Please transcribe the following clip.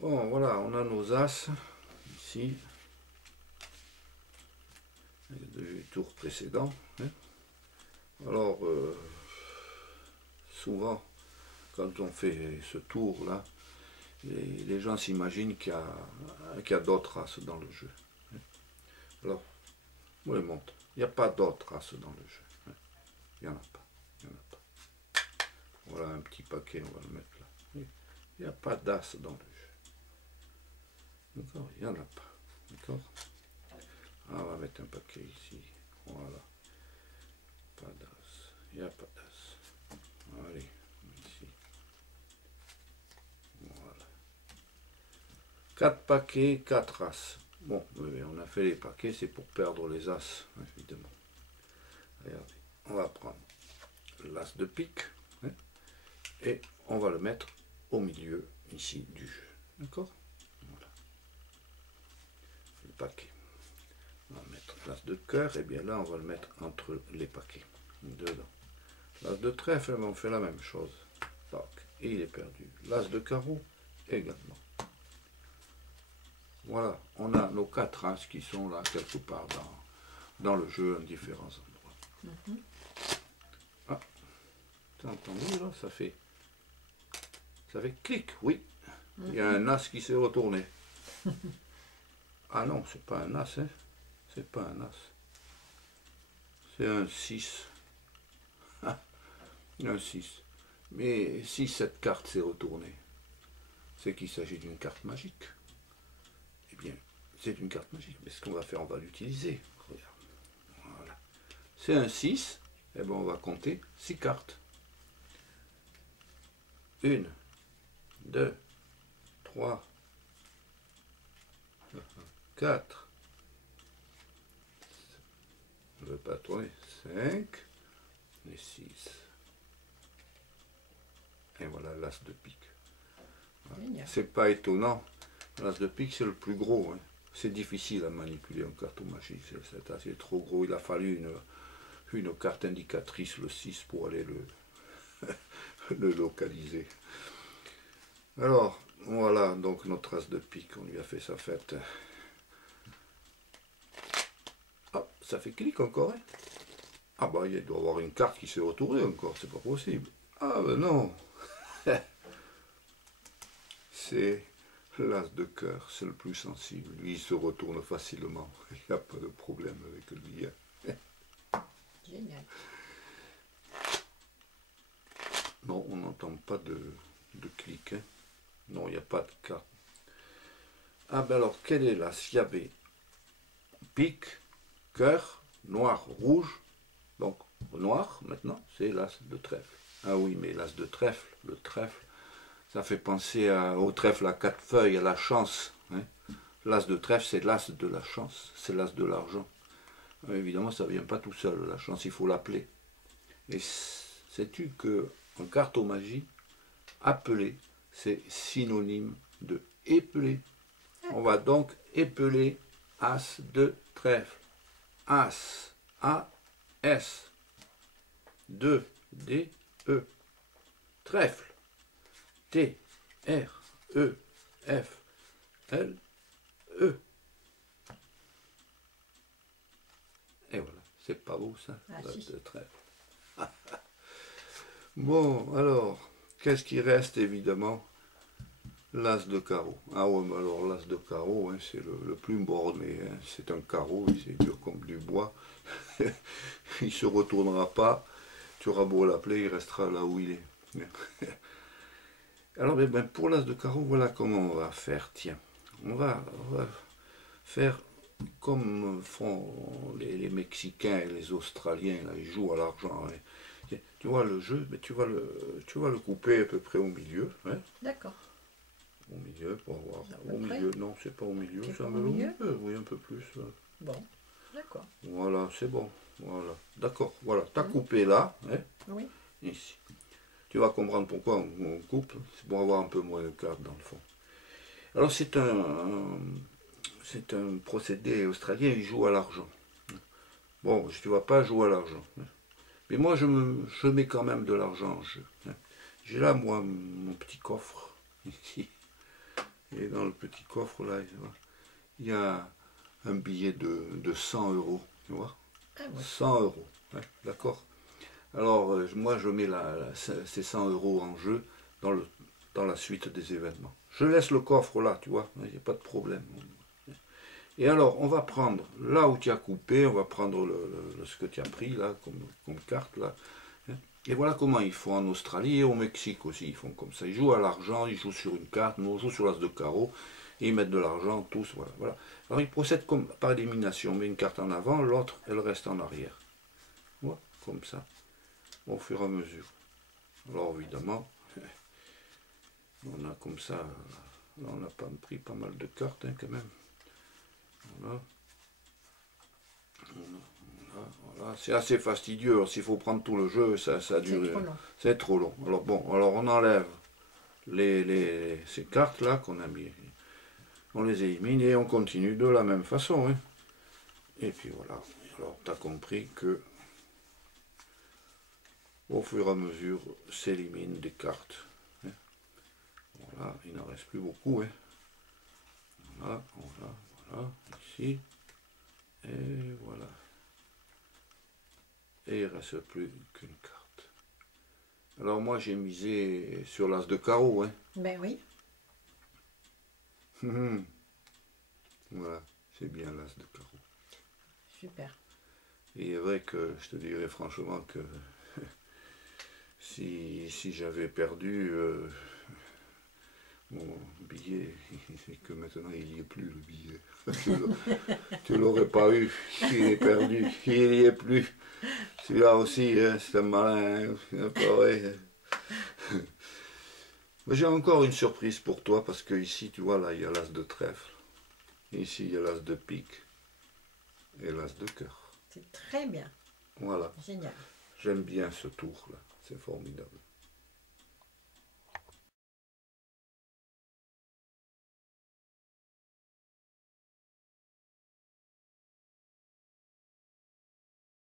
Bon, voilà, on a nos as ici du tour précédent. Hein. Alors, souvent, quand on fait ce tour-là, les gens s'imaginent qu'il y a d'autres as dans le jeu. Hein. Alors, je vous les montre. Il n'y a pas d'autres as dans le jeu. Hein. Il n'y en a pas. Il y en a pas. Voilà un petit paquet, on va le mettre là. Il n'y a pas d'as dans le jeu. D'accord, il n'y en a pas. D'accord. On va mettre un paquet ici. Voilà. Pas d'as. Il n'y a pas d'as. Allez, ici. Voilà. 4 paquets, 4 as. Bon, on a fait les paquets, c'est pour perdre les as, évidemment. Regardez, on va prendre l'as de pique, hein, et on va le mettre au milieu, ici, du jeu. D'accord. Voilà. Le paquet. On va mettre l'as de cœur, et bien là, on va le mettre entre les paquets, dedans. L'as de trèfle, on fait la même chose. Tac, et il est perdu. L'as de carreau, également. Voilà, on a nos 4 as qui sont là, quelque part dans le jeu, en différents endroits. Ah, t'as entendu là, ça fait clic, oui. Il y a un as qui s'est retourné. Ah non, c'est pas un as, hein. C'est pas un as. C'est un 6. Ah, un 6. Mais si cette carte s'est retournée, c'est qu'il s'agit d'une carte magique. Eh bien, c'est une carte magique. Mais ce qu'on va faire, on va l'utiliser. Regarde. Voilà. C'est un 6. Eh bien, on va compter 6 cartes. 1, 2, 3, 4. Je ne veux pas tourner. 5 et 6. Et voilà l'as de pique. Voilà. C'est pas étonnant. L'as de pique, c'est le plus gros. Hein. C'est difficile à manipuler en carte magique. Cet as est trop gros. Il a fallu une carte indicatrice, le 6, pour aller le localiser. Alors, voilà donc notre as de pique. On lui a fait sa fête. Ah, ça fait clic encore. Hein. Ah bah, il doit y avoir une carte qui s'est retournée encore. C'est pas possible. Ah ben non. C'est l'as de cœur, c'est le plus sensible. Lui, il se retourne facilement. Il n'y a pas de problème avec lui. Génial. Non, on n'entend pas de clic. Hein. Non, il n'y a pas de carte. Ah ben alors, quel est l'as? Il y avait pique, cœur, noir, rouge. Donc, noir, maintenant, c'est l'as de trèfle. Ah oui, mais l'as de trèfle, le trèfle, ça fait penser au trèfle à 4 feuilles, à la chance. Hein. L'as de trèfle, c'est l'as de la chance, c'est l'as de l'argent. Évidemment, ça ne vient pas tout seul, la chance, il faut l'appeler. Et sais-tu qu'en cartomagie, appeler, c'est synonyme de épeler. On va donc épeler as de trèfle. As, A-S, 2, D-E. Trèfle, T-R-E-F-L-E. Et voilà, c'est pas beau ça, l'as de trèfle. Bon, alors, qu'est-ce qui reste évidemment? L'as de carreau. Ah ouais, mais alors l'as de carreau, hein, c'est le plus borné. Hein. C'est un carreau, c'est dur comme du bois. Il ne se retournera pas. Tu auras beau l'appeler, il restera là où il est. Alors, ben, pour l'as de carreau, voilà comment on va faire. Tiens, on va faire comme font les Mexicains et les Australiens. Là, ils jouent à l'argent. Hein. Tu vois le jeu, mais tu vas le couper à peu près au milieu. Hein. D'accord. Au milieu, pour voir. Au milieu, non, c'est pas au milieu. Ça me milieu? Oui, un peu plus. Bon, d'accord. Voilà, c'est bon. Voilà. D'accord, voilà. Tu as coupé là. Hein. Oui. Ici. Tu vas comprendre pourquoi on coupe. C'est pour avoir un peu moins de cartes dans le fond. Alors c'est un procédé australien, il joue à l'argent. Bon, tu ne vas pas jouer à l'argent. Mais moi, je mets quand même de l'argent en jeu. J'ai là, moi, mon petit coffre, ici. Et dans le petit coffre là, il y a un billet de 100 euros, tu vois. Ah ouais. 100 euros, ouais, d'accord. Alors moi je mets ces 100 euros en jeu dans la suite des événements. Je laisse le coffre là, tu vois, il n'y a pas de problème. Et alors on va prendre, là où tu as coupé, on va prendre ce que tu as pris là, comme carte là. Et voilà comment ils font en Australie et au Mexique aussi, ils font comme ça. Ils jouent à l'argent, ils jouent sur une carte, nous on joue sur l'as de carreau, et ils mettent de l'argent, tous, voilà, voilà. Alors ils procèdent comme par élimination, on met une carte en avant, l'autre, elle reste en arrière. Voilà, comme ça, au fur et à mesure. Alors évidemment, on a comme ça, là on a pris pas mal de cartes hein, quand même. Voilà. Voilà. C'est assez fastidieux, s'il faut prendre tout le jeu, ça dure. C'est trop long. C'est trop long. Alors bon, alors on enlève ces cartes là qu'on a mis, on les élimine et on continue de la même façon. Hein. Et puis voilà, alors tu as compris que au fur et à mesure s'éliminent des cartes. Hein. Voilà, il n'en reste plus beaucoup. Hein. Voilà, voilà, voilà, ici, et voilà. Et il ne reste plus qu'une carte. Alors moi j'ai misé sur l'as de carreau. Hein. Ben oui. Voilà, c'est bien l'as de carreau. Super. Et il est vrai que je te dirais franchement que si j'avais perdu mon billet, et que maintenant il n'y est plus le billet. Tu l'aurais pas eu, il est perdu, il n'y est plus. Celui-là aussi, hein, c'est un malin, hein, pareil. Mais j'ai encore une surprise pour toi parce que ici, tu vois, là, il y a l'as de trèfle. Ici, il y a l'as de pique et l'as de cœur. C'est très bien. Voilà. Génial. J'aime bien ce tour-là. C'est formidable.